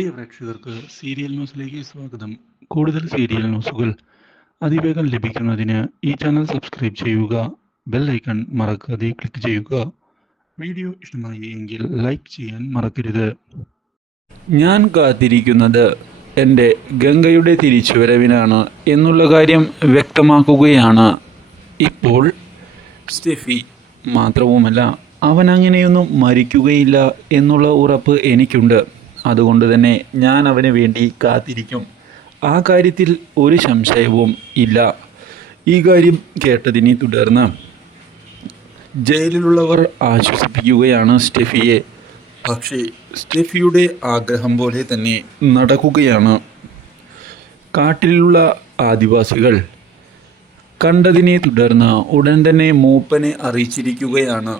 പ്രിയ പ്രേക്ഷകർക്ക് സീരിയൽ ന്യൂസിലേക്ക് സ്വാഗതം. കൂടുതൽ സീരിയൽ ന്യൂസുകൾ അതിവേഗം ലഭിക്കുന്നതിന് ഈ ചാനൽ സബ്സ്ക്രൈബ് ചെയ്യുക ബെൽ ഐക്കൺ മറക്കാതെ ക്ലിക്ക് ചെയ്യുക. വീഡിയോ ഇഷ്ടമായി എങ്കിൽ ലൈക്ക് ചെയ്യാൻ മറക്കരുത്. ഞാൻ കാത്തിരിക്കുന്നത് എന്റെ ഗംഗയുടെ തിരിച്ചുവരവിനാണ് എന്നുള്ള കാര്യം വ്യക്തമാക്കുകയാണ്. ഇപ്പോൾ സ്റ്റെഫി മാത്രവുമല്ല അവൻ അങ്ങനെയൊന്നും മരിക്കുകയില്ല എന്നുള്ള ഉറപ്പ് എനിക്കുണ്ട്. അതുകൊണ്ട് തന്നെ ഞാൻ അവന് വേണ്ടി കാത്തിരിക്കും. ആ കാര്യത്തിൽ ഒരു സംശയവും ഇല്ല. ഈ കാര്യം കേട്ടതിനെ തുടർന്ന് ജയിലിലുള്ളവർ ആശ്വസിപ്പിക്കുകയാണ് സ്റ്റെഫിയെ. പക്ഷേ സ്റ്റെഫിയുടെ ആഗ്രഹം പോലെ തന്നെ നടക്കുകയാണ്. കാട്ടിലുള്ള ആദിവാസികൾ കണ്ടതിനെ തുടർന്ന് ഉടൻ തന്നെ മൂപ്പനെ അറിയിച്ചിരിക്കുകയാണ്.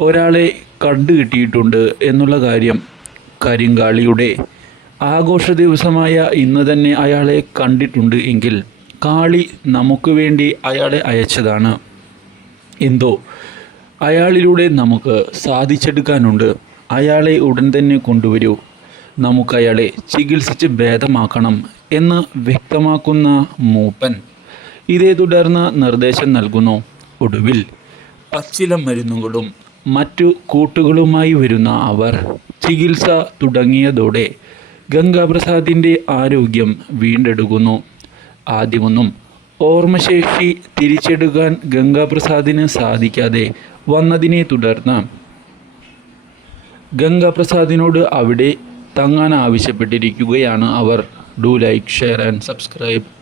ഒരാളെ കണ്ടു കിട്ടിയിട്ടുണ്ട് എന്നുള്ള കാര്യം കരിങ്കാളിയുടെ ആഘോഷ ദിവസമായ ഇന്ന് തന്നെ അയാളെ കണ്ടിട്ടുണ്ട് എങ്കിൽ കാളി നമുക്ക് വേണ്ടി അയാളെ അയച്ചതാണ്. എന്തോ? അയാളിലൂടെ നമുക്ക് സാധിച്ചെടുക്കാനുണ്ട്. അയാളെ ഉടൻ തന്നെ കൊണ്ടുവരൂ. നമുക്ക് അയാളെ ചികിത്സിച്ച് ഭേദമാക്കണം എന്ന് വ്യക്തമാക്കുന്ന മൂപ്പൻ ഇതേ തുടർന്ന് നിർദ്ദേശം നൽകുന്നു. ഒടുവിൽ പച്ചില മരുന്നുകളും മറ്റു കൂട്ടുകളുമായി വരുന്ന അവർ ചികിത്സ തുടങ്ങിയതോടെ ഗംഗാപ്രസാദിന്റെ ആരോഗ്യം വീണ്ടെടുക്കുന്നു. ആദ്യമൊന്നും ഓർമ്മശേഷി തിരിച്ചെടുക്കാൻ ഗംഗാപ്രസാദിന് സാധിക്കാതെ വന്നതിനെ തുടർന്ന് ഗംഗാപ്രസാദിനോട് അവിടെ തങ്ങാൻ ആവശ്യപ്പെട്ടിരിക്കുകയാണ് അവർ. Do like share and subscribe.